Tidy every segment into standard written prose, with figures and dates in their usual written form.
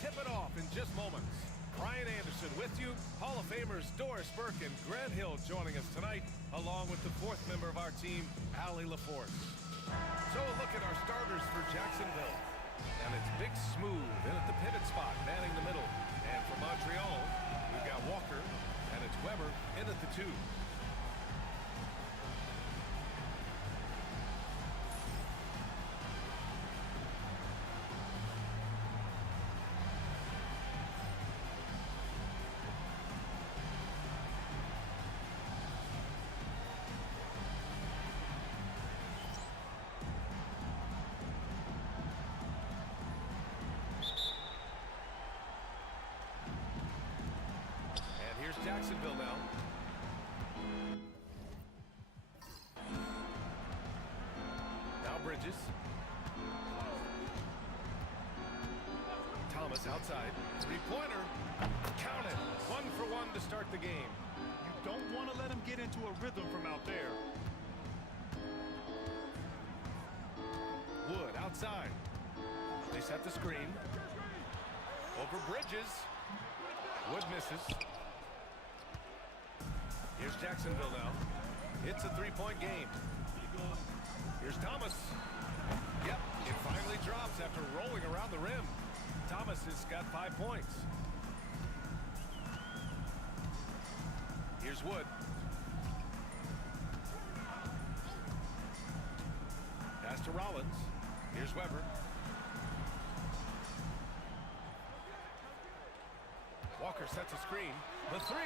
tip it off in just moments. Brian Anderson with you, Hall of Famers Doris Burke and Grant Hill joining us tonight, along with the fourth member of our team, Allie LaForce. So a look at our starters for Jacksonville. And it's Big Smooth in at the pivot spot, manning the middle. And for Montreal, we've got Walker, and it's Weber in at the 2. Here's Jacksonville now. Now Bridges. Thomas outside. Three-pointer. Count it. 1 for 1 to start the game. You don't want to let him get into a rhythm from out there. Wood outside. They set the screen. Over Bridges. Wood misses. Here's Jacksonville now. It's a 3-point game. Here's Thomas. Yep, it finally drops after rolling around the rim. Thomas has got 5 points. Here's Wood. Pass to Rollins. Here's Weber. Walker sets a screen. The 3.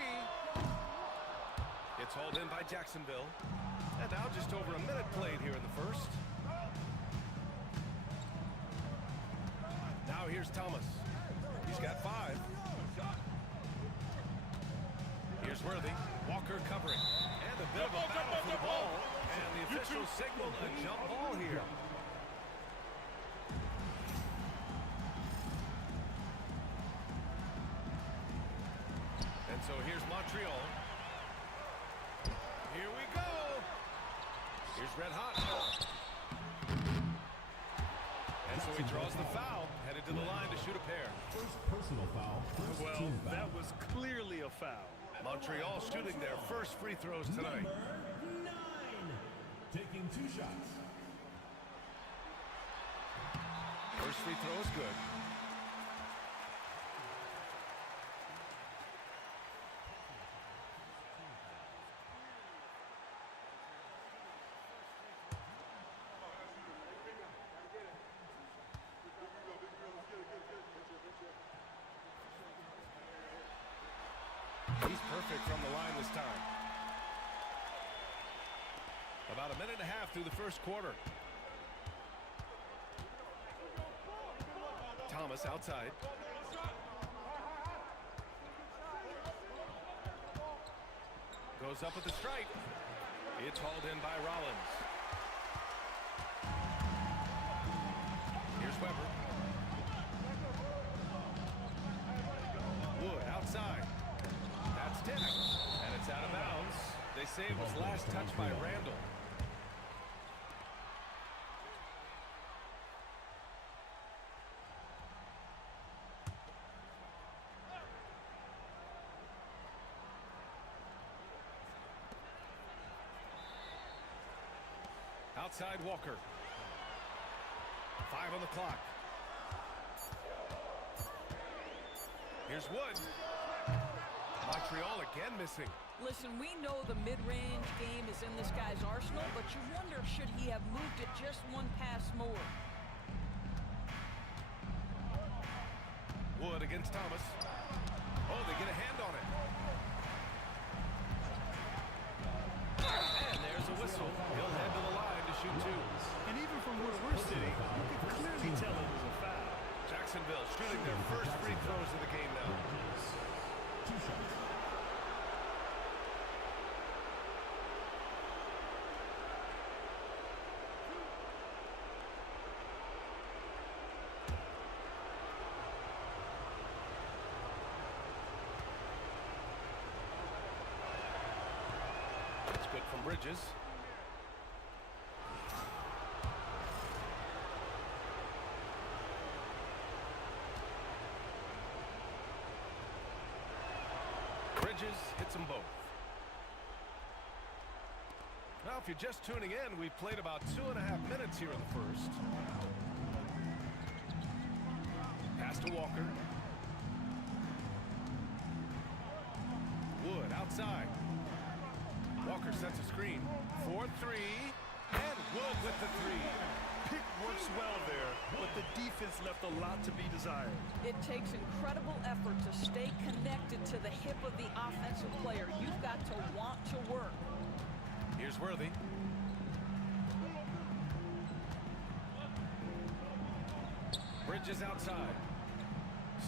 It's hauled in by Jacksonville. And now just over a minute played here in the first. Now here's Thomas. He's got 5. Here's Worthy. Walker covering. And a bit of a battle for the ball. And the officials signaled a jump ball here. And so here's Montreal. Here we go. Here's Red Hot. And so he draws the foul, headed to the line to shoot a pair. First personal foul. Well, that was clearly a foul. Montreal shooting their first free throws tonight. Number 9. Taking 2 shots. First free throw is good. He's perfect from the line this time. About a minute and a half through the first quarter. Thomas outside. Goes up with the strike. It's hauled in by Rollins. Here's Weber. Wood outside. That's tipped, and it's out of bounds. They say it was last touched by Randall. Outside Walker. 5 on the clock. Here's Wood. Montreal again missing. Listen, we know the mid-range game is in this guy's arsenal, but you wonder, should he have moved it just one pass more? Wood against Thomas. Oh, they get a hand on it. And there's a whistle. He'll head to the line to shoot 2. And even from where we're sitting, you can clearly tell it was a foul. Jacksonville shooting their first free throws of the game now. 2 shots. It's good from Bridges. hits them both. Now, if you're just tuning in, we've played about 2.5 minutes here in the first. Pass to Walker. Wood outside. Walker sets a screen. 4-3. And Wood with the three. Pick works well there, but the defense left a lot to be desired. It takes incredible effort to stay connected to the hip of the offensive player. You've got to want to work. Here's Worthy. Bridges outside.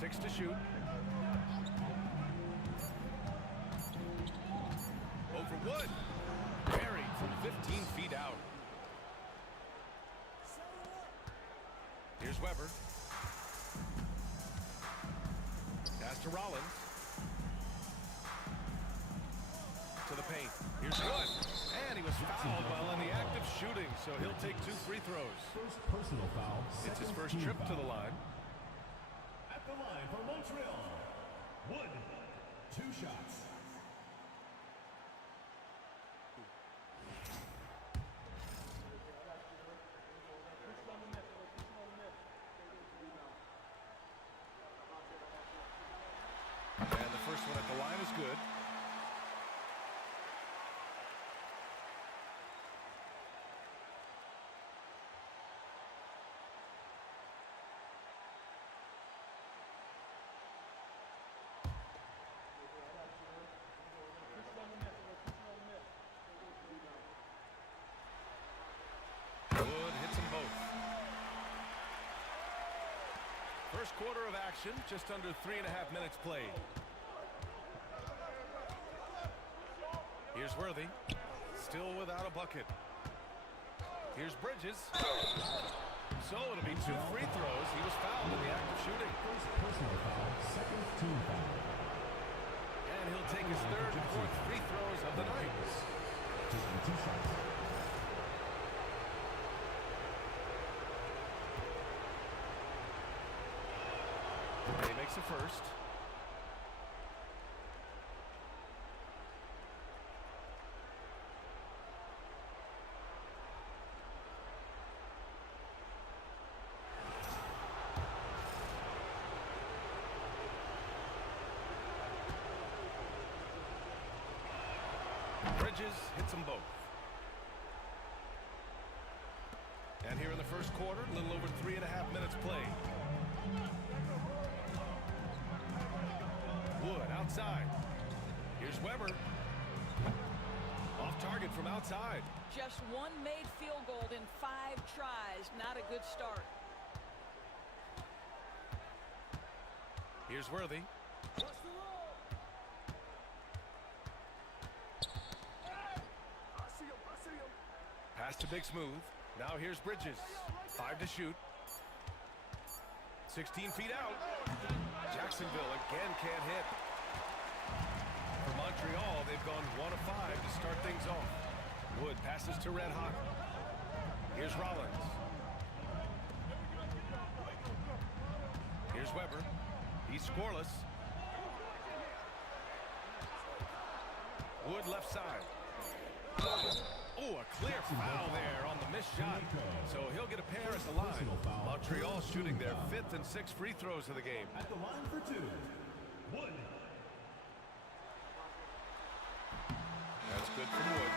6 to shoot. Over Wood. Buried from 15 feet out. Here's Weber. Pass to Rollins. To the paint. Here's Wood. And he was fouled while in the act of shooting, so he'll take 2 free throws. First personal foul. It's his second first team trip to foul. the line. At the line for Montreal. Wood. 2 shots. And the first one at the line is good. Wood hits them both. First quarter of action, just under 3.5 minutes played. Here's Worthy, still without a bucket. Here's Bridges. So it'll be 2 free throws. He was fouled in the act of shooting. First personal foul. Second team foul. And he'll take his 3rd and 4th free throws of the night. Taking 2 shots. He makes a first. Bridges hits them both. And here in the first quarter, a little over 3.5 minutes played. Wood outside. Here's Weber. Off target from outside. Just one made field goal in 5 tries. Not a good start. Here's Worthy. Pass to Big Smooth. Now here's Bridges. 5 to shoot. 16 feet out. Jacksonville again can't hit. For Montreal, they've gone 1 of 5 to start things off. Wood passes to Red Hot. Here's Rollins. Here's Weber. He's scoreless. Wood left side. Oh, a clear foul there on the missed shot. So he'll get a pair at the line. Montreal shooting their 5th and 6th free throws of the game. At the line for 2. Wood. That's good from Wood.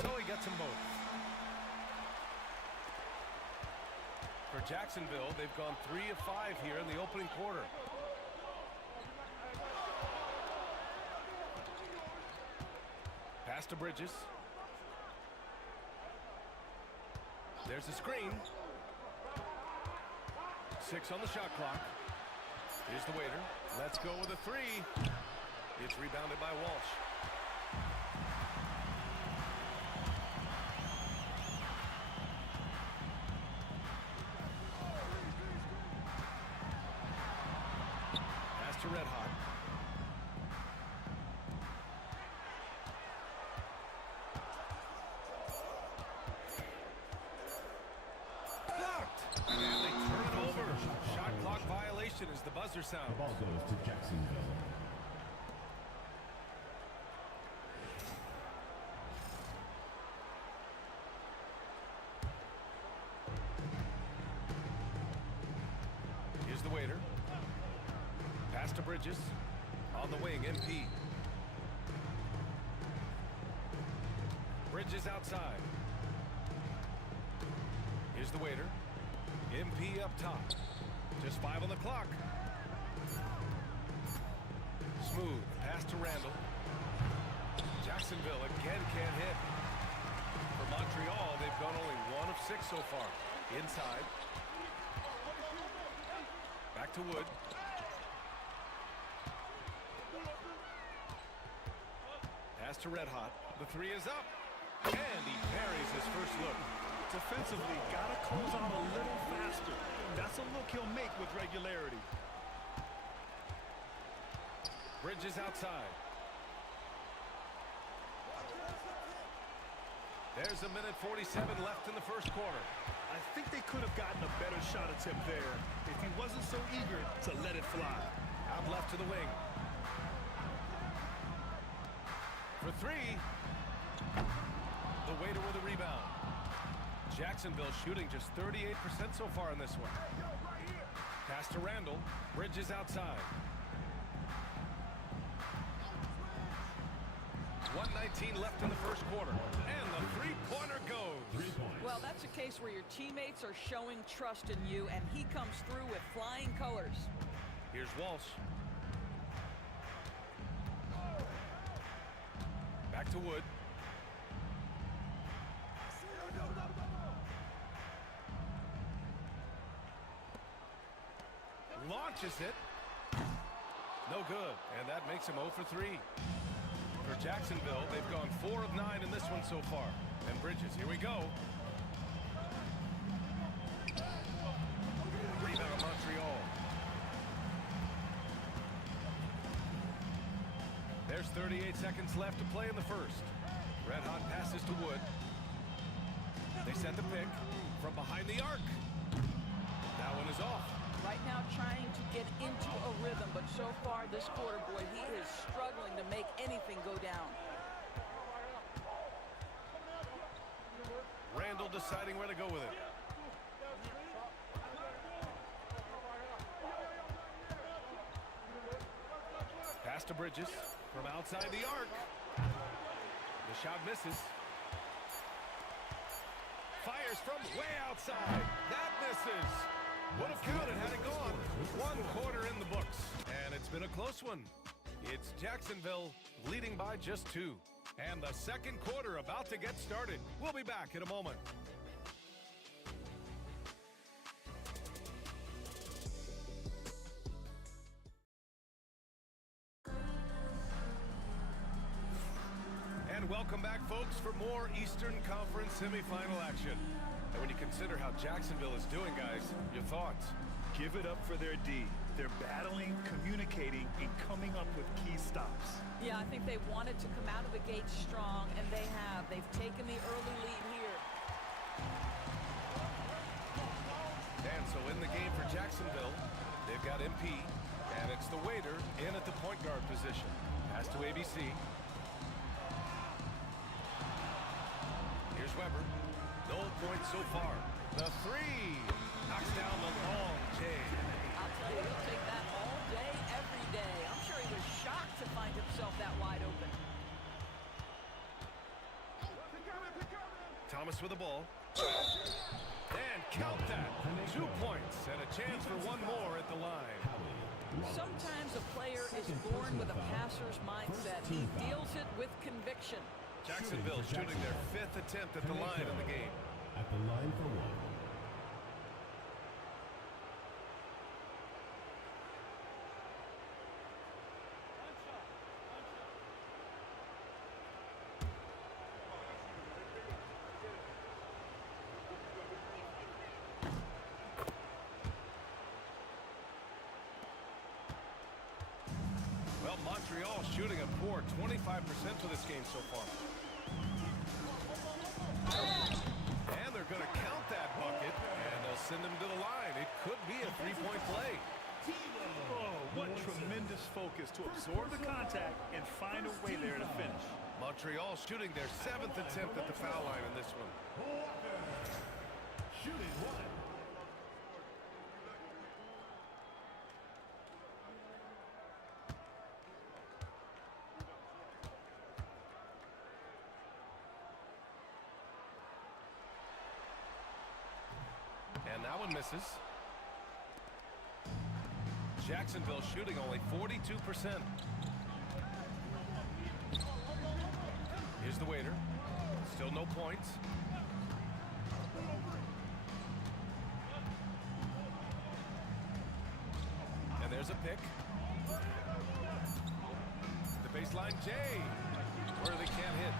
So he gets them both. For Jacksonville, they've gone 3 of 5 here in the opening quarter. Pass to Bridges. There's the screen. 6 on the shot clock. Here's the waiter. Let's go with a 3. It's rebounded by Walsh. possession as the buzzer sounds. The ball goes to Jacksonville. Here's the waiter. Pass to Bridges. On the wing, MP. Bridges outside. Here's the waiter. MP up top. Just 5 on the clock. Smooth. Pass to Randall. Jacksonville again can't hit. For Montreal, they've gone only 1 of 6 so far. Inside. Back to Wood. Pass to Red Hot. The 3 is up. And he parries his first look. Defensively, got to close out a little faster. That's a look he'll make with regularity. Bridges outside. There's a minute 47 left in the first quarter. I think they could have gotten a better shot attempt there if he wasn't so eager to let it fly. Out left to the wing. For 3. The waiter with a rebound. Jacksonville shooting just 38% so far in this one. Pass to Randall. Bridges outside. 1:19 left in the first quarter. And the three-pointer goes. 3 points. Well, that's a case where your teammates are showing trust in you, and he comes through with flying colors. Here's Walsh. Back to Wood. Launches it. No good. And that makes him 0 for 3. For Jacksonville, they've gone 4 of 9 in this one so far. And Bridges, here we go. Rebound Montreal. There's 38 seconds left to play in the first. Red Hot passes to Wood. They set the pick from behind the arc. That one is off. Right now trying to get into a rhythm, but so far this quarter, boy, he is struggling to make anything go down. Randall deciding where to go with it. Pass to Bridges from outside the arc. The shot misses. Fires from way outside. That misses. Would have counted had it gone. 1 quarter in the books. And it's been a close one. It's Jacksonville leading by just 2. And the second quarter about to get started. We'll be back in a moment. And welcome back, folks, for more Eastern Conference semifinal action. And when you consider how Jacksonville is doing, guys, your thoughts? Give it up for their D. They're battling, communicating, and coming up with key stops. Yeah, I think they wanted to come out of the gate strong, and they have. They've taken the early lead here. And so in the game for Jacksonville, they've got MP, and it's the waiter in at the point guard position. Pass to ABC. Here's Weber. No points so far. The 3 knocks down the long J. I'll tell you, he'll take that all day, every day. I'm sure he was shocked to find himself that wide open. Thomas with the ball. And count that. 2 points and a chance for one more at the line. Sometimes a player is born with a passer's mindset. He deals it with conviction. Jacksonville shooting their 5th attempt at the line in the game. At the line for 1. Well, Montreal shooting a poor 25% for this game so far. And they're going to count that bucket, and they'll send him to the line. It could be a 3-point play. tremendous focus to absorb the contact and find a way there to finish. Montreal shooting their 7th attempt at the foul line in this one. Shooting one. And that one misses. Jacksonville shooting only 42%. Here's the waiter. Still no points. And there's a pick. The baseline J. Where they can't hit.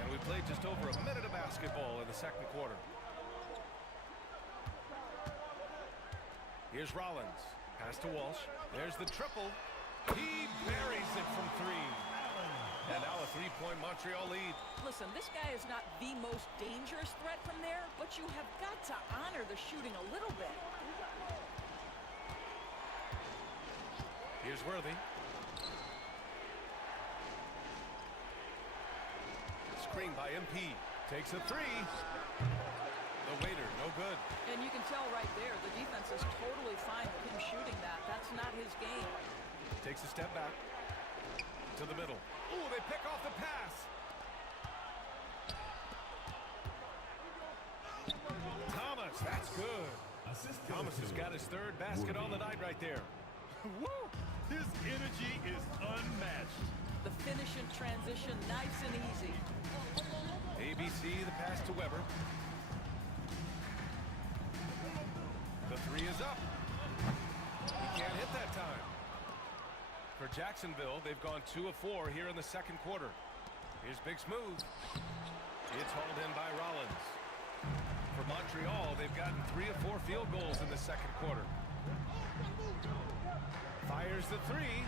And we played just over a minute of basketball in the second quarter. Here's Rollins. Pass to Walsh. There's the triple. He buries it from three. And now a three-point Montreal lead. Listen, this guy is not the most dangerous threat from there, but you have got to honor the shooting a little bit. Here's Worthy. Screen by MP. Takes a three. The waiter, no good. And you can tell right there, the defense is totally fine with him shooting that. That's not his game. Takes a step back. To the middle. Ooh, they pick off the pass. Thomas, that's good. Thomas has got his third basket on the night right there. Woo! His energy is unmatched. The finish in transition, nice and easy. ABC, the pass to Weber. The three is up. He can't hit that time. For Jacksonville, they've gone 2 of 4 here in the second quarter. Here's Big Smooth. It's hauled in by Rollins. For Montreal, they've gotten 3 of 4 field goals in the second quarter. Fires the three.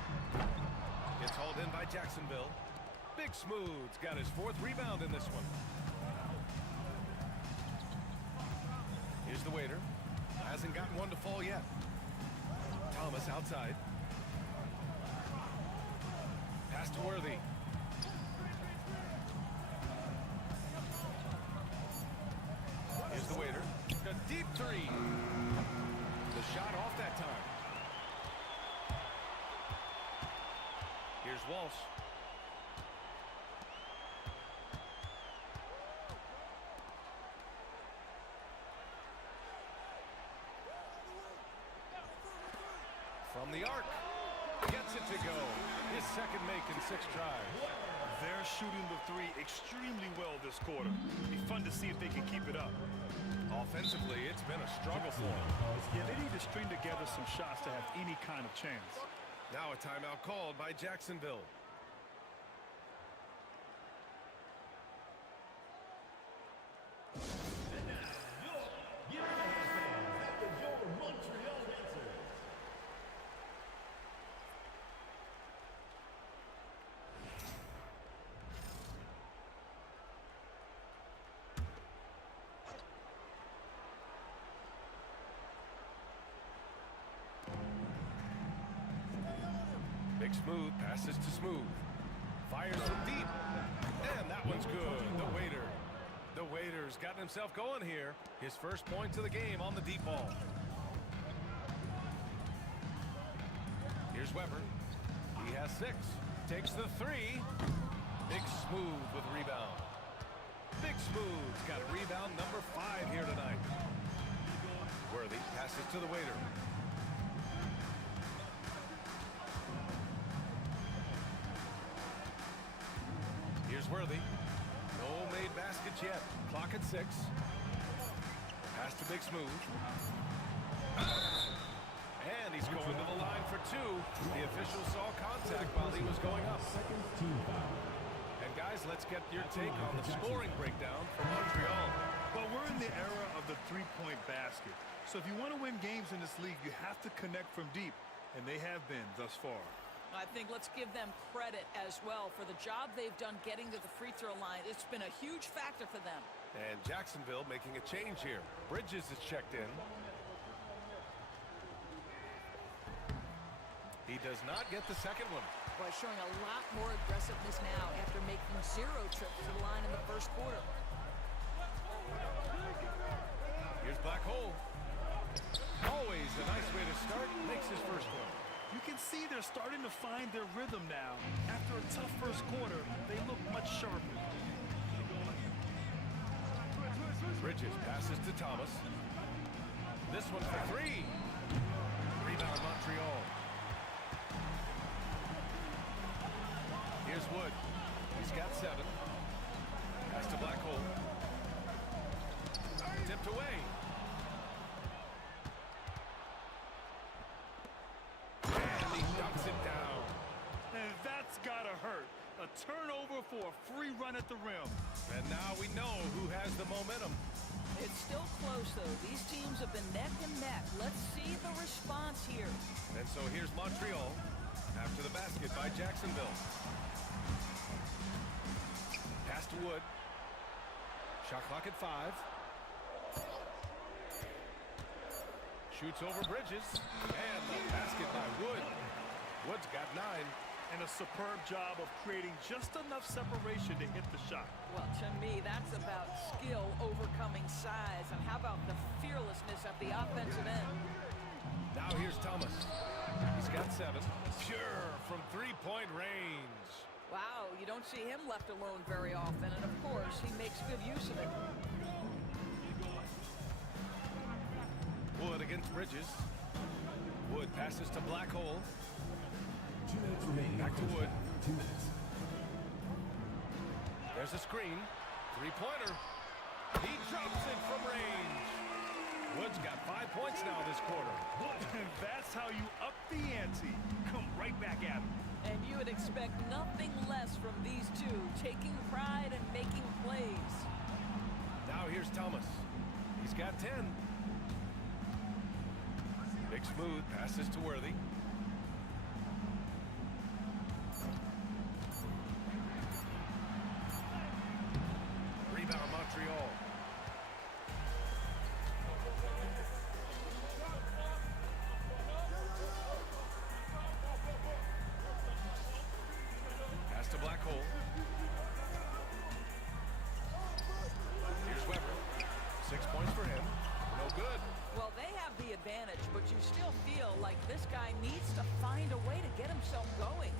It's hauled in by Jacksonville. Big Smooth's got his 4th rebound in this one. Here's the waiter. Hasn't gotten one to fall yet. Thomas outside. Pass to Worthy. Here's the waiter. A deep three. The shot off that time. Here's Walsh. From the arc. Gets it to go. His second make in 6 tries. They're shooting the three extremely well this quarter. Be fun to see if they can keep it up. Offensively, it's been a struggle for them. Yeah, they need to string together some shots to have any kind of chance. Now a timeout called by Jacksonville. And now, your fans, that was your Montreal answer. Big Smooth passes to Smooth. Fires from deep. And that one's good. The waiter's gotten himself going here. His first points of the game on the deep ball. Here's Weber. He has 6. Takes the three. Big Smooth with rebound. Big Smooth's got rebound number 5 here tonight. Worthy passes to the waiter. Here's Worthy. No made baskets yet. Clock at 6. Pass to Big Smooth. And he's going to the line for 2. The official saw contact while he was going up. Second team foul. And guys, let's get your take on the scoring breakdown for Montreal. Well, we're in the era of the three-point basket. So if you want to win games in this league, you have to connect from deep. And they have been thus far. I think let's give them credit as well for the job they've done getting to the free throw line. It's been a huge factor for them. And Jacksonville making a change here. Bridges is checked in. He does not get the second one. Boy, showing a lot more aggressiveness now after making 0 trips to the line in the first quarter. Here's Black Hole. Always a nice way to start. Makes his first one. You can see they're starting to find their rhythm now. After a tough first quarter, they look much sharper. Bridges passes to Thomas. This one for 3. Rebound Montreal. Here's Wood. He's got 7. Pass to Black Hole. Tipped away. And he dumps it down. And that's gotta hurt. A turnover for a free run at the rim. And now we know who has the momentum. It's still close, though. These teams have been neck and neck. Let's see the response here. And so here's Montreal after the basket by Jacksonville. Pass to Wood. Shot clock at 5. Shoots over Bridges. And the basket by Wood. Wood's got 9. And a superb job of creating just enough separation to hit the shot. Well, to me, that's about skill overcoming size. And how about the fearlessness at the offensive end? Now here's Thomas. He's got 7. Pure from three-point range. Wow, you don't see him left alone very often. And, of course, he makes good use of it. Wood against Bridges. Wood passes to Black Hole. 2 minutes remaining. Back to Wood. 2 minutes. There's a screen. Three-pointer. He drops it from range. Wood's got 5 points now this quarter. And that's how you up the ante. Come right back at him. And you would expect nothing less from these two, taking pride and making plays. Now here's Thomas. He's got 10. Big Smooth passes to Worthy. Rebound Montreal. Pass to Black Hole. Here's Weber. 6 points for him. No good. Well, they have the advantage, but you still feel like this guy needs to find a way to get himself going.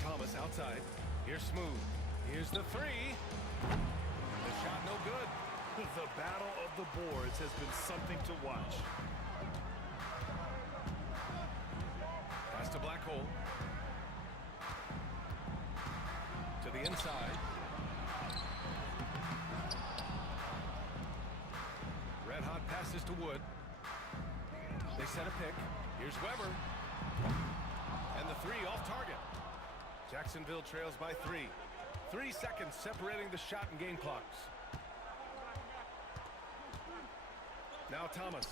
Thomas outside. Here's Smooth. Here's the 3. The shot no good. The battle of the boards has been something to watch. Pass to Black Hole. To the inside. Red hot passes to Wood. They set a pick. Here's Weber. And the 3 off target. Jacksonville trails by 3. 3 seconds separating the shot and game clocks. Now Thomas.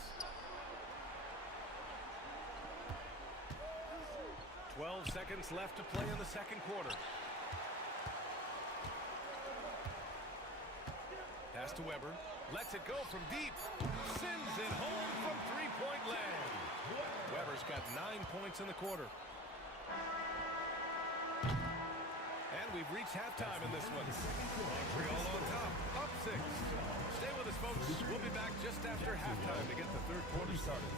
12 seconds left to play in the second quarter. Pass to Weber. Lets it go from deep. Sends it home from three-point land. Weber's got 9 points in the quarter. And we've reached halftime in this one. Montreal on top, up 6. Stay with us, folks. We'll be back just after halftime to get the third quarter started.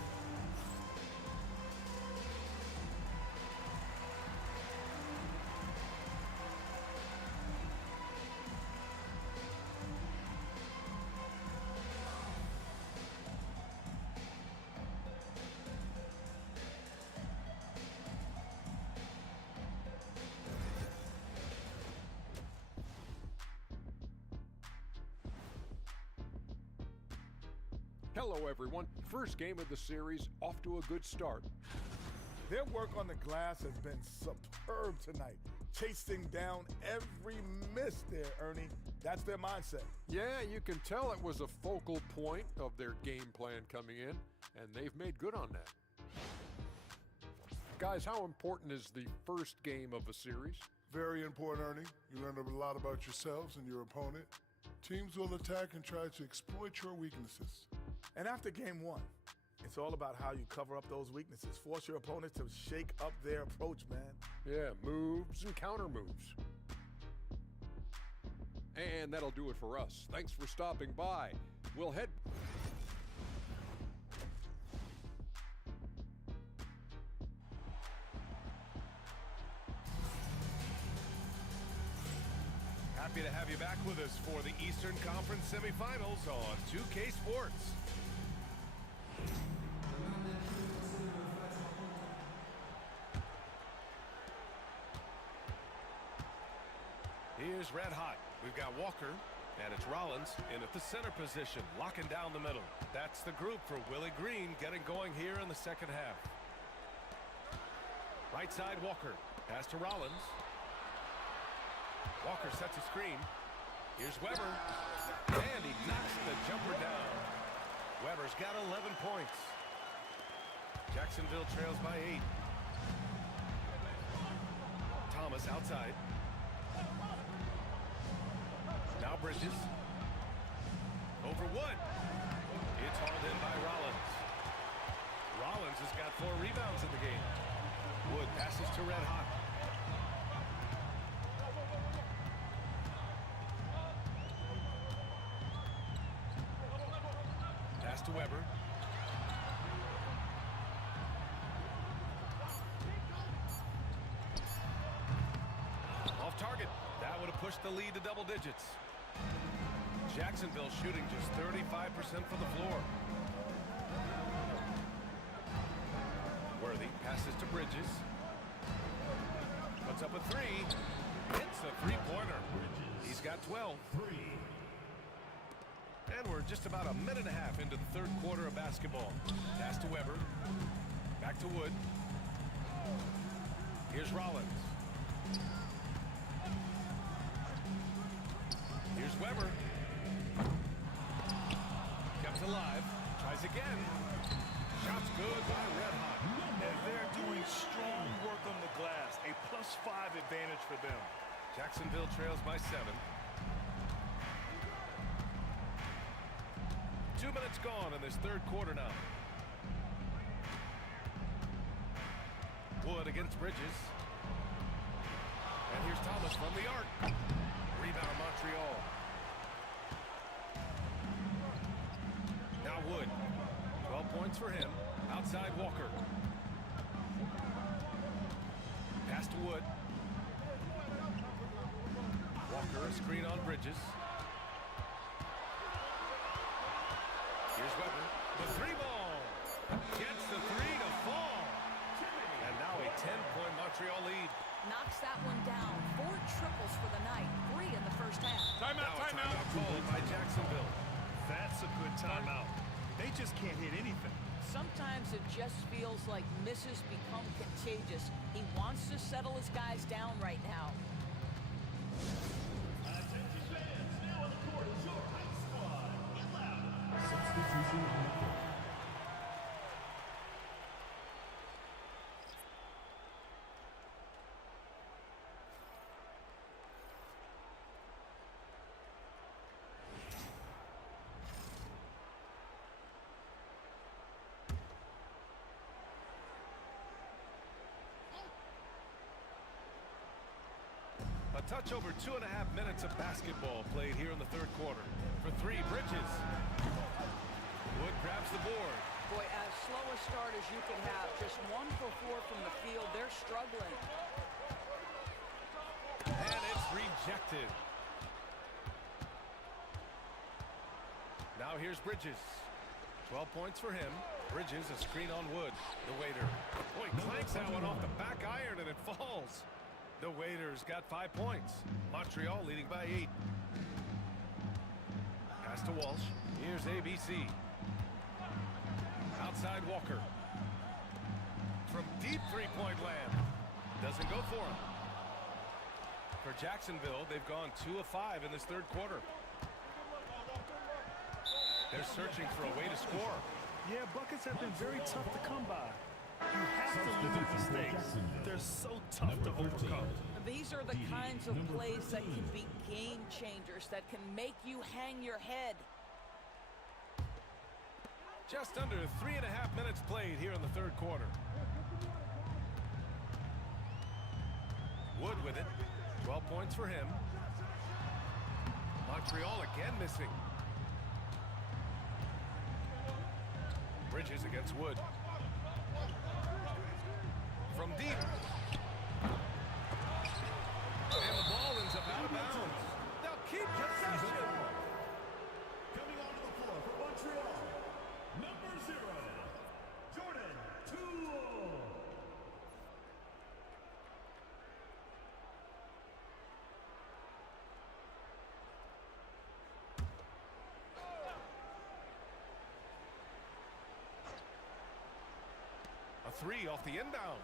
Hello, everyone. First game of the series, off to a good start. Their work on the glass has been superb tonight. Chasing down every miss there, Ernie. That's their mindset. Yeah, you can tell it was a focal point of their game plan coming in, and they've made good on that. Guys, how important is the first game of a series? Very important, Ernie. You learn a lot about yourselves and your opponent. Teams will attack and try to exploit your weaknesses. And after game 1, It's all about how you cover up those weaknesses. Force your opponent to shake up their approach, man. Yeah, moves and counter moves. And that'll do it for us. Thanks for stopping by. We'll head... Happy to have you back with us for the Eastern Conference semifinals on 2K Sports. Here's red hot. We've got Walker, and it's Rollins in at the center position, locking down the middle. That's the group for Willie Green getting going here in the second half. Right side, Walker. Pass to Rollins. Walker sets a screen. Here's Weber. And he knocks the jumper down. Weber's got 11 points. Jacksonville trails by 8. Thomas outside. Now Bridges. Over Wood. It's hauled in by Rollins. Rollins has got 4 rebounds in the game. Wood passes to Red Hot. Pass to Weber. Off target. That would have pushed the lead to double digits. Jacksonville shooting just 35% from the floor. Worthy passes to Bridges. Puts up a 3. Hits the three-pointer. He's got 12. And we're just about a minute and a half into the third quarter of basketball. Pass to Weber. Back to Wood. Here's Rollins. Here's Weber. Kept alive. Tries again. Shot's good by Red Hot. And they're doing strong work on the glass. A +5 advantage for them. Jacksonville trails by 7. 2 minutes gone in this third quarter now. Wood against Bridges. And here's Thomas from the arc. Rebound Montreal. Now Wood. 12 points for him. Outside Walker. Pass to Wood. Walker, a screen on Bridges. Here's Weber. The 3-ball. Gets the 3 to fall. And now a 10-point Montreal lead. Knocks that one down. 4 triples for the night. 3 in the first half. Timeout called by Jacksonville. That's a good timeout. They just can't hit anything. Sometimes it just feels like misses become contagious. He wants to settle his guys down right now. Attention fans, now on the court is your hype squad. Get loud. Substitution on the court. A touch over 2.5 minutes of basketball played here in the third quarter. For 3, Bridges. Wood grabs the board. Boy, as slow a start as you could have. Just 1 for 4 from the field. They're struggling. And it's rejected. Now here's Bridges. 12 points for him. Bridges, a screen on Wood. The waiter. Boy, clanks that one off the back iron and it falls. The Waiters got 5 points. Montreal leading by 8. Pass to Walsh. Here's ABC. Outside Walker. From deep three-point land. Doesn't go for him. For Jacksonville, they've gone 2 of 5 in this third quarter. They're searching for a way to score. Yeah, buckets have been very tough to come by. You have to limit mistakes. They're so tough to overcome. These are the kinds of plays that can be game changers, that can make you hang your head. Just under 3.5 minutes played here in the third quarter. Wood with it. 12 points for him. Montreal again missing. Bridges against Wood. From deep. And the ball ends up out of bounds. They'll keep possession. Coming onto the floor for Montreal, number 0, Jordan Toole. A three off the inbound.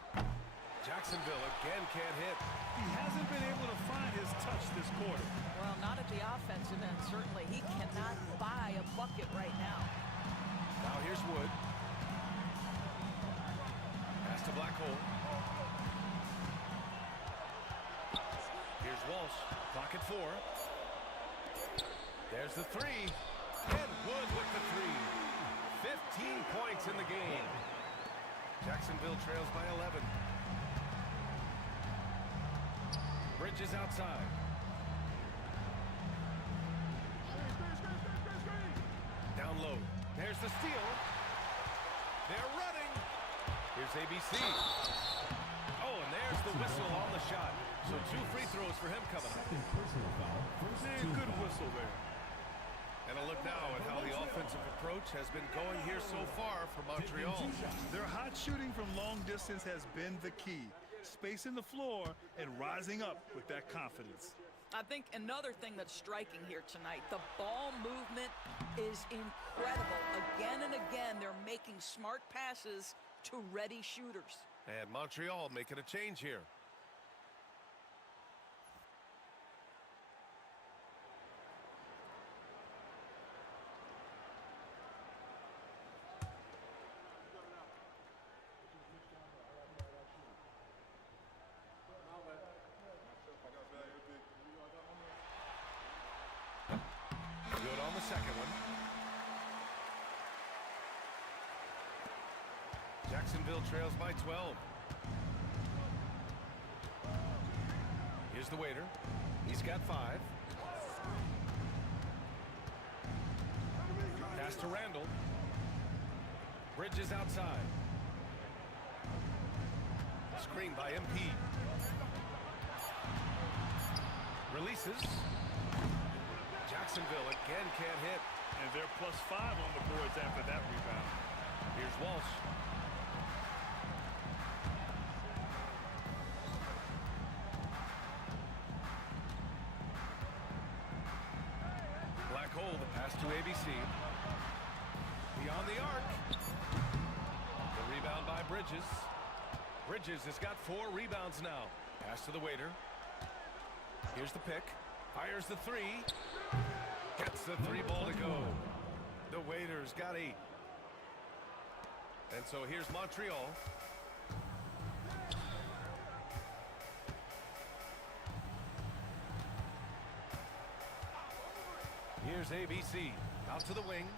Jacksonville again can't hit. He hasn't been able to find his touch this quarter. Well, not at the offensive end, certainly. He cannot buy a bucket right now. Now here's Wood. Pass to Black Hole. Here's Walsh. Clock at 4. There's the three. And Wood with the three. 15 points in the game. Jacksonville trails by 11. Bridges outside. Down low. There's the steal. They're running. Here's ABC. Oh, and there's the whistle on the shot. So 2 free throws for him coming up. Second personal foul. First team Good foul. whistle there. And a look now at how the offensive approach has been going here so far for Montreal. Their hot shooting from long distance has been the key. Spacing the floor and rising up with that confidence. I think another thing that's striking here tonight, the ball movement is incredible. Again and again, they're making smart passes to ready shooters. And Montreal making a change here. Good on the second one. Jacksonville trails by 12. Here's the waiter. He's got 5. Pass to Randall. Bridges outside. Screen by MP. Releases. Jacksonville again can't hit. And they're +5 on the boards after that rebound. Here's Walsh. Black Hole, the pass to ABC. Beyond the arc. The rebound by Bridges. Bridges has got 4 rebounds now. Pass to the waiter. Here's the pick. Fires the 3. Gets the 3 ball to go. The waiter's got 8. And so here's Montreal. Here's ABC. Out to the wing.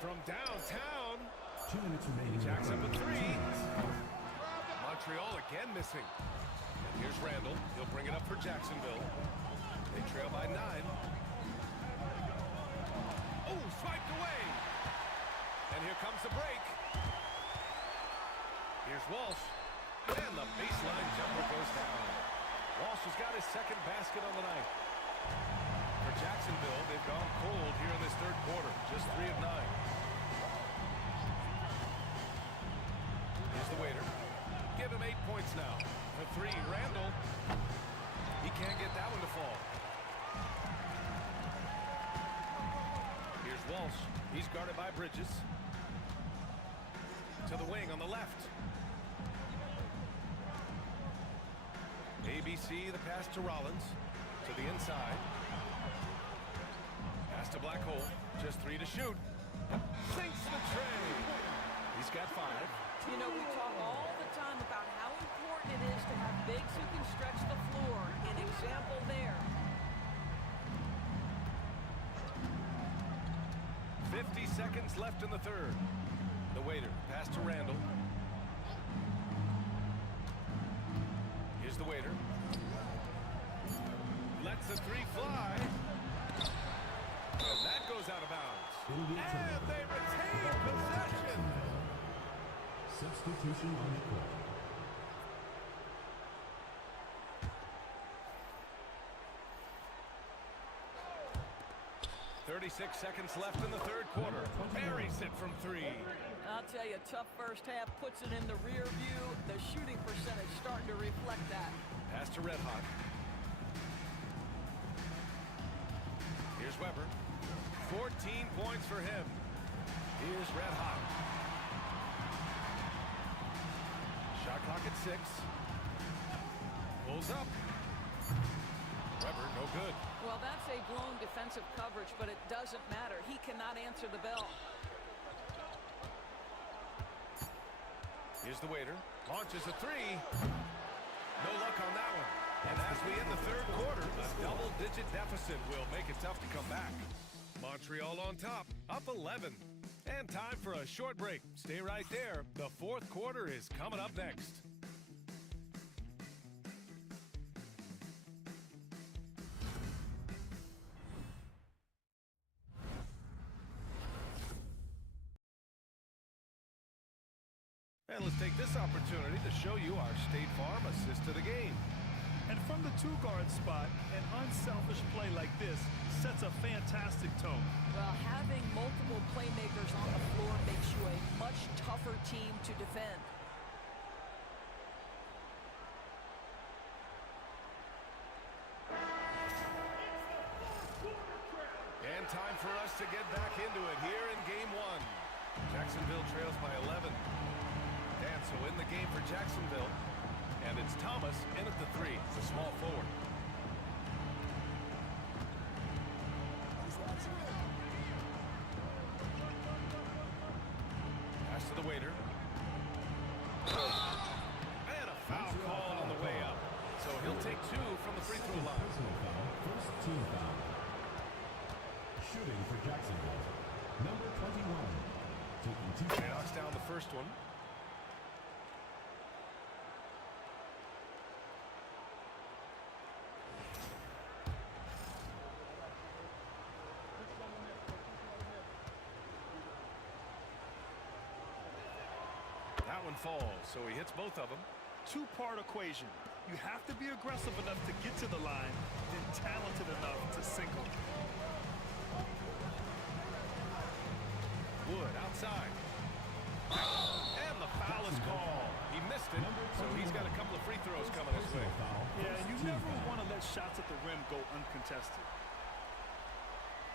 From downtown. 2 minutes remaining. Jackson with 3. Montreal again missing. And here's Randall. He'll bring it up for Jacksonville. They trail by 9. Oh, swiped away. And here comes the break. Here's Walsh. And the baseline jumper goes down. Walsh has got his second basket on the night. For Jacksonville, they've gone cold here in this third quarter. Just 3 of 9. Here's the waiter. Give him 8 points now. For 3, Randall. He can't get that one to fall. Here's Walsh. He's guarded by Bridges. To the wing on the left. ABC, the pass to Rollins. To the inside. Pass to Black Hole. Just 3 to shoot. Sinks the tray. He's got 5. You know, we talk all the time about how important it is to have bigs who can stretch the floor. 50 seconds left in the third. The waiter, pass to Randall. Here's the waiter. Lets the three fly. And that goes out of bounds. And they retain possession. Substitution on the court. 36 seconds left in the third quarter. Buries it from three. I'll tell you, tough first half, puts it in the rear view. The shooting percentage starting to reflect that. Pass to Red Hot. Here's Weber. 14 points for him. Here's Red Hot. Shot clock at 6. Pulls up. Weber, no good. Well, that's a blown defensive coverage, but it doesn't matter. He cannot answer the bell. Here's the waiter. Launches a three. No luck on that one. And as we end the third quarter, a double-digit deficit will make it tough to come back. Montreal on top, up 11. And time for a short break. Stay right there. The fourth quarter is coming up next. And let's take this opportunity to show you our State Farm assist to the game. And from the two-guard spot, an unselfish play like this sets a fantastic tone. Well, having multiple playmakers on the floor makes you a much tougher team to defend. And time for us to get back into it here in Game 1. Jacksonville trails by 11. And so in the game for Jacksonville, and it's Thomas in at the 3, the small forward. Pass to the waiter. And a foul call on the way up. So he'll take 2 from the free throw line. Personal foul, first team foul. Shooting for Jacksonville. Number 21. Taking 2 shots. Knocks down the first one. That one falls, so he hits both of them. Two-part equation. You have to be aggressive enough to get to the line, then talented enough to sink them. Wood outside. And the foul is called. He missed it, so he's got a couple of free throws coming his way. Yeah, and you never want to let shots at the rim go uncontested.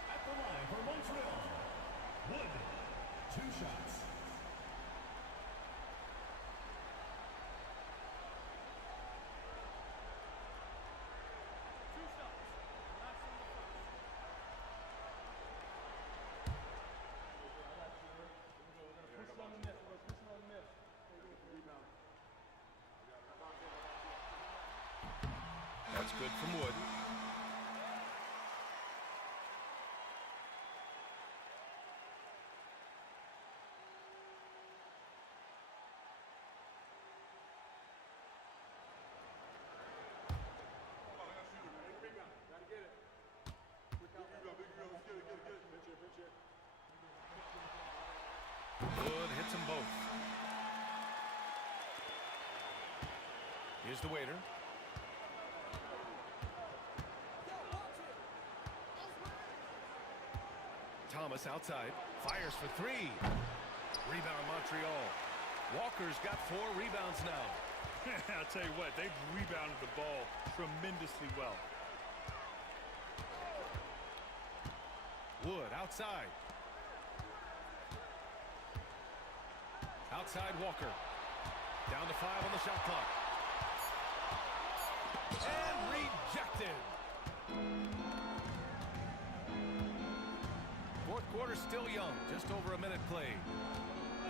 At the line for Montreal. Wood. 2 shots. That's good from Wood. Wood hits them both. Here's the waiter. Thomas outside, fires for 3. Rebound Montreal. Walker's got 4 rebounds now. I'll tell you what, they've rebounded the ball tremendously well. Wood outside. Outside Walker. Down to 5 on the shot clock. And rejected. Fourth quarter still young, just over a minute played.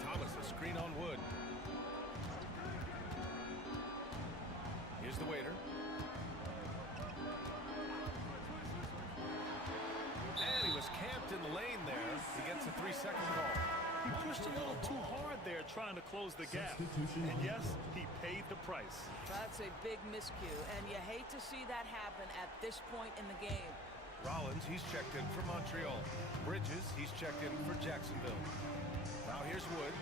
Thomas a screen on Wood. Here's the waiter. And he was camped in the lane there. He gets a 3-second second call. He pushed a little too hard there trying to close the gap. And yes, he paid the price. That's a big miscue, and you hate to see that happen at this point in the game. Rollins, he's checked in for Montreal. Bridges, he's checked in for Jacksonville. Now here's Wood.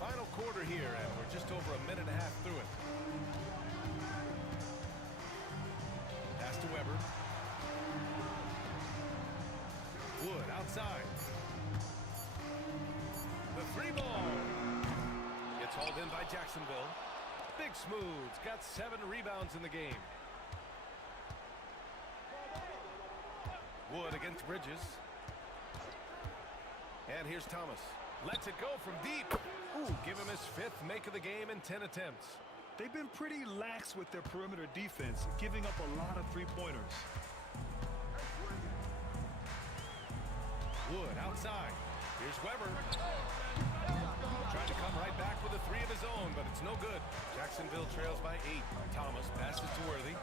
Final quarter here, and we're just over a minute and a half through it. Pass to Weber. Wood outside. The three ball. Gets hauled in by Jacksonville. Big Smooth's got 7 rebounds in the game. Wood against Bridges. And here's Thomas. Lets it go from deep. Ooh, give him his 5th make of the game in 10 attempts. They've been pretty lax with their perimeter defense, giving up a lot of three-pointers. Wood outside. Here's Weber. Trying to come right back with a 3 of his own, but it's no good. Jacksonville trails by 8. Thomas passes to Worthy.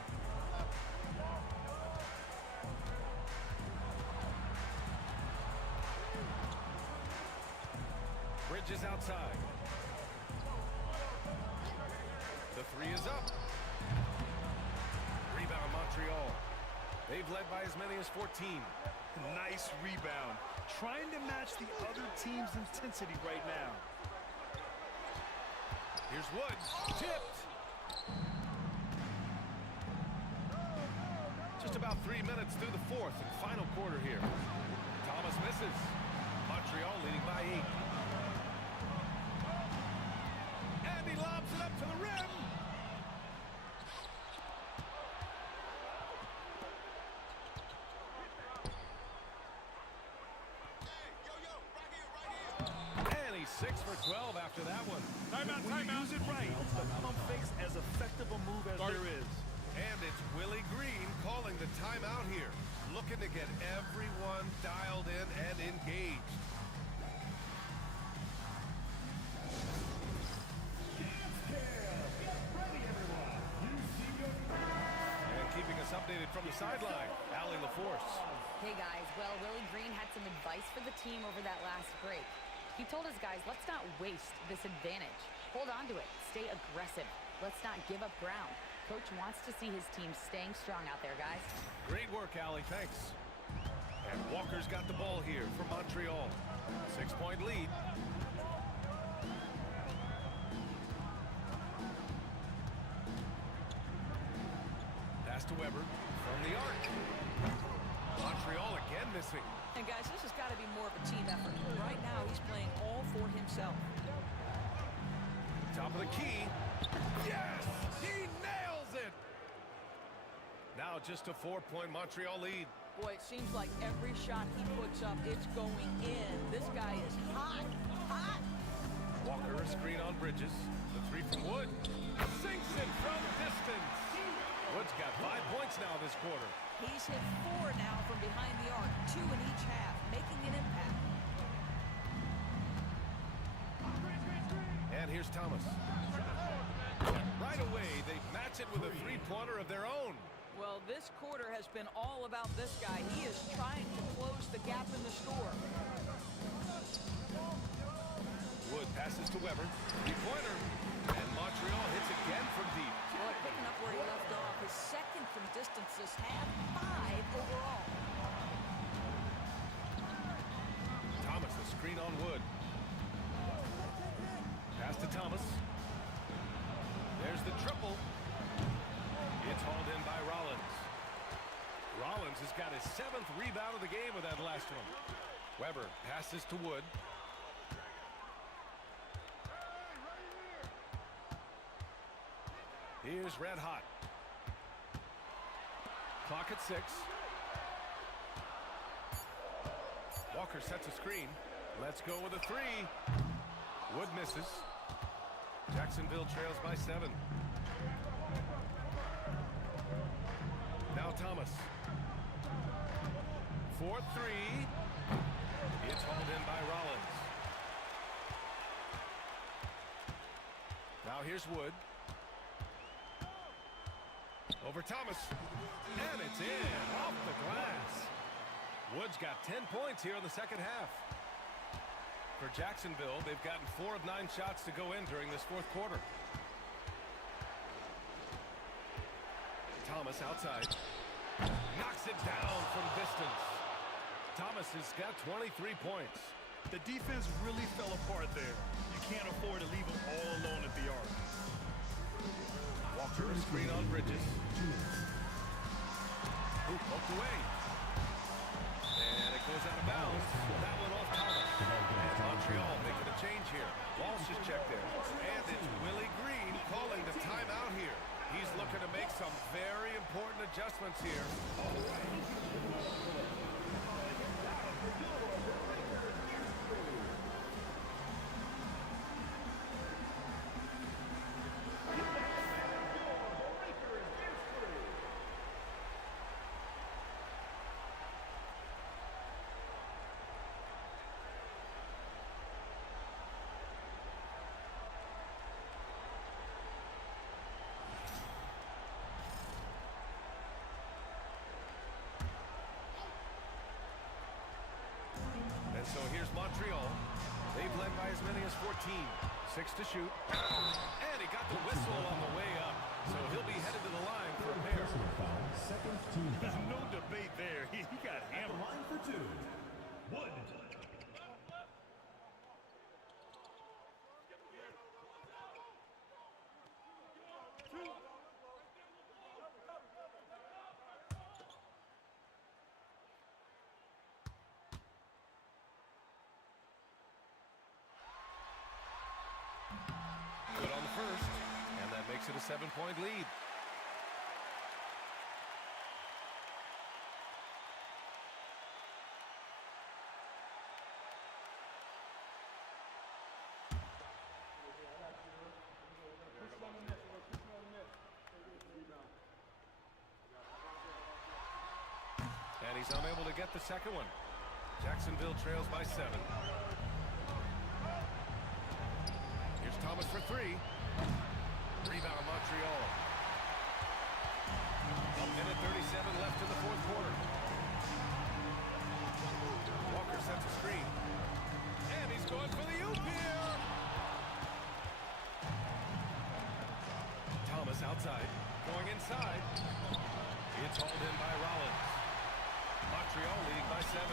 Bridges outside. The 3 is up. Rebound Montreal. They've led by as many as 14. Nice rebound. Trying to match the other team's intensity right now. Here's Wood. Tipped. Just about 3 minutes through the 4th and final quarter here. Thomas misses. Montreal leading by 8. And he lobs it up to the rim. And he's 6 for 12 after that one. Timeout, when you use it right, the pump fake's as effective a move as there is. And it's Willie Green calling the timeout here. Looking to get everyone dialed in and engaged. And keeping us updated from the sideline, Allie LaForce. Hey guys, well, Willie Green had some advice for the team over that last break. He told his guys, let's not waste this advantage. Hold on to it. Stay aggressive. Let's not give up ground. Coach wants to see his team staying strong out there, guys. Great work, Allie. Thanks. And Walker's got the ball here for Montreal. 6-point lead. Pass to Weber from the arc. Montreal again missing. And guys, this has got to be more of a team effort. Right now, he's playing all for himself. Top of the key. Yes! He nails it! Now just a 4-point Montreal lead. Boy, it seems like every shot he puts up, it's going in. This guy is hot, hot. Walker, a screen on Bridges. The 3 from Wood. Sinks it from distance. Wood's got 5 points now this quarter. He's hit 4 now from behind the arc, 2 in each half, making an impact. And here's Thomas. Right away, they match it with a 3-pointer of their own. Well, this quarter has been all about this guy. He is trying to close the gap in the score. Wood passes to Weber. 3-pointer. And Montreal hits again from deep. Boy, picking up where he left off. His second from distance this half, 5 overall. Thomas, a screen on Wood. Pass to Thomas. There's the triple. It's hauled in by Rollins. Rollins has got his 7th rebound of the game with that last one. Weber passes to Wood. Here's Red Hot. Clock at 6. Walker sets a screen. Let's go with a 3. Wood misses. Jacksonville trails by 7. Now Thomas. 4-3. It's hauled in by Rollins. Now here's Wood. Over Thomas. And it's in. Off the glass. Wood's got 10 points here in the second half. For Jacksonville, they've gotten 4 of 9 shots to go in during this fourth quarter. Thomas outside. Knocks it down from distance. Thomas has got 23 points. The defense really fell apart there. You can't afford to leave them all alone at the arc. Walker, a screen on Bridges. Who poked away. And it goes out of bounds. That one off Thomas. And Montreal making a change here. Walsh is checked in. And it's Willie Green calling the timeout here. He's looking to make some very important adjustments here. So here's Montreal. They've led by as many as 14. 6 to shoot. And he got the whistle on the way up. So he'll be headed to the line for a pair. Second team There's foul. no debate there. He got At the hammered. line for 2. Wood. Good on the first. And that makes it a 7-point lead. And he's unable to get the second one. Jacksonville trails by 7. Here's Thomas for 3. Rebound Montreal. A minute 37 left in the fourth quarter. Walker sets a screen. And he's going for the oop here. Thomas outside. Going inside. It's hauled in by Rollins. Montreal leading by 7.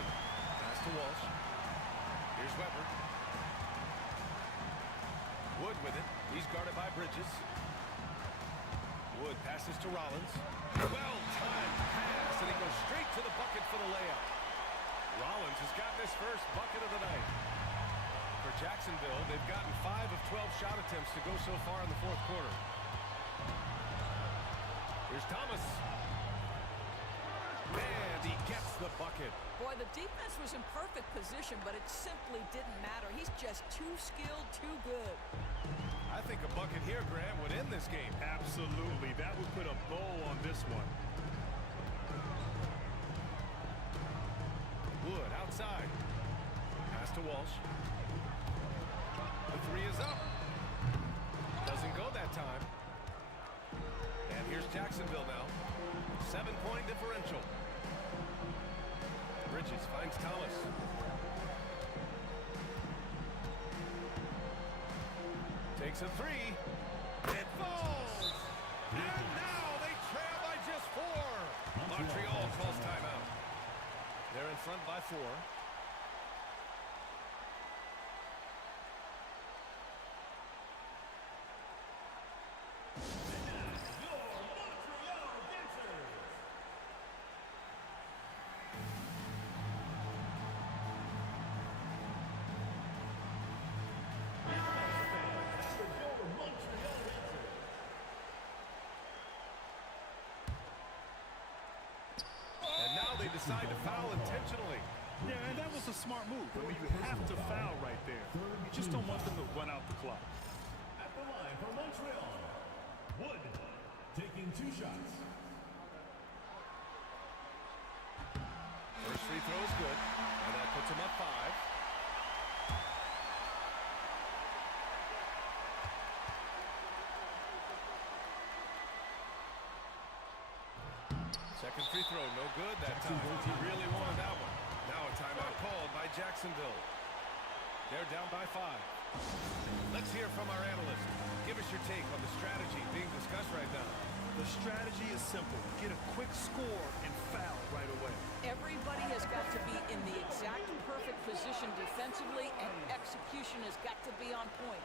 Pass to Walsh. Here's Weber. Wood with it. He's guarded by Bridges. Wood passes to Rollins. Well-timed pass, and he goes straight to the bucket for the layup. Rollins has gotten his first bucket of the night. For Jacksonville, they've gotten 5 of 12 shot attempts to go so far in the fourth quarter. Here's Thomas. And he gets the bucket. Boy, the defense was in perfect position, but it simply didn't matter. He's just too skilled, too good. I think a bucket here, Grant, would end this game. Absolutely. That would put a bow on this one. Wood outside. Pass to Walsh. The 3 is up. Doesn't go that time. And here's Jacksonville now. 7-point differential. Bridges finds Thomas. Takes a 3. It falls! And now they trail by just 4. Montreal calls timeout. They're in front by 4. Decide to foul intentionally. Yeah, and that was a smart move. I mean, you have to foul right there. You just don't want them to run out the clock. At the line for Montreal, Wood taking 2 shots. First free throw is good, and that puts him up 5. Second free throw, no good that time. He really wanted that one. Timeout called by Jacksonville. They're down by 5. Let's hear from our analyst. Give us your take on the strategy being discussed right now. The strategy is simple. Get a quick score and foul right away. Everybody has got to be in the exact perfect position defensively, and execution has got to be on point.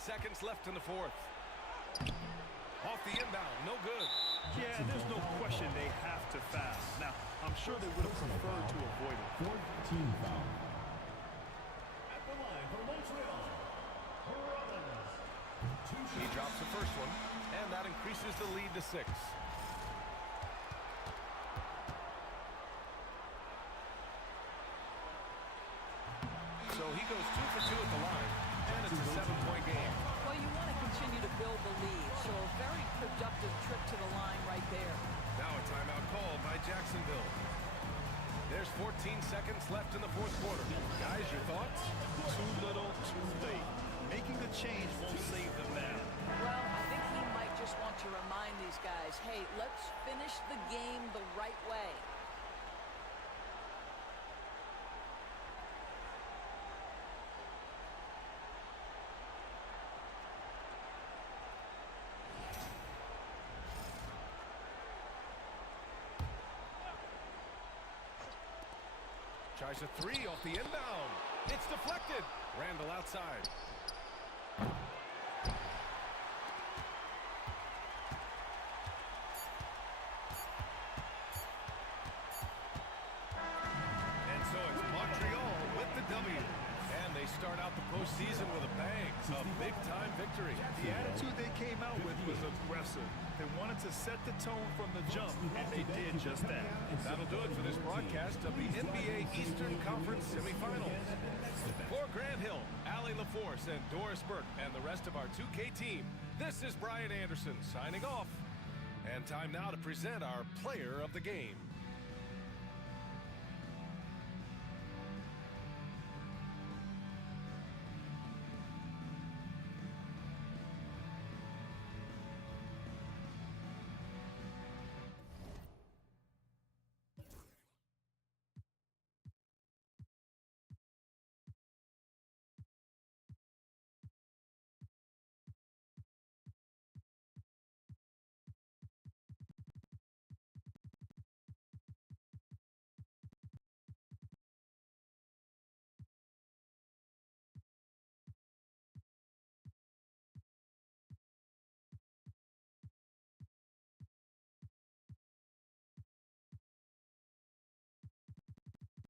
Seconds left in the fourth. Off the inbound, no good. Yeah, there's no question they have to foul. Now, I'm sure they would have preferred to avoid it. Fourth team foul. At the line for Montreal, He drops the first one, and that increases the lead to 6. So he goes 2 for 2 at the line, and it's a 7-point game. Well, you want to continue to build the lead, so a very productive trip to the line right there. Now a timeout called by Jacksonville. There's 14 seconds left in the fourth quarter. Guys, your thoughts? Too little, too late. Making the change won't save them now. Well, I think he might just want to remind these guys, hey, let's finish the game the right way. Tries a 3 off the inbound. It's deflected. Randall outside. And so it's Montreal with the W. And they start out the postseason with a bang. A big-time victory. The attitude they came out with was aggressive. They wanted to set the tone from the jump, and they did just that. That'll do it for this broadcast of the NBA Eastern Conference semifinals. For Grant Hill, Allie LaForce, and Doris Burke, and the rest of our 2K team, this is Brian Anderson signing off. And time now to present our player of the game.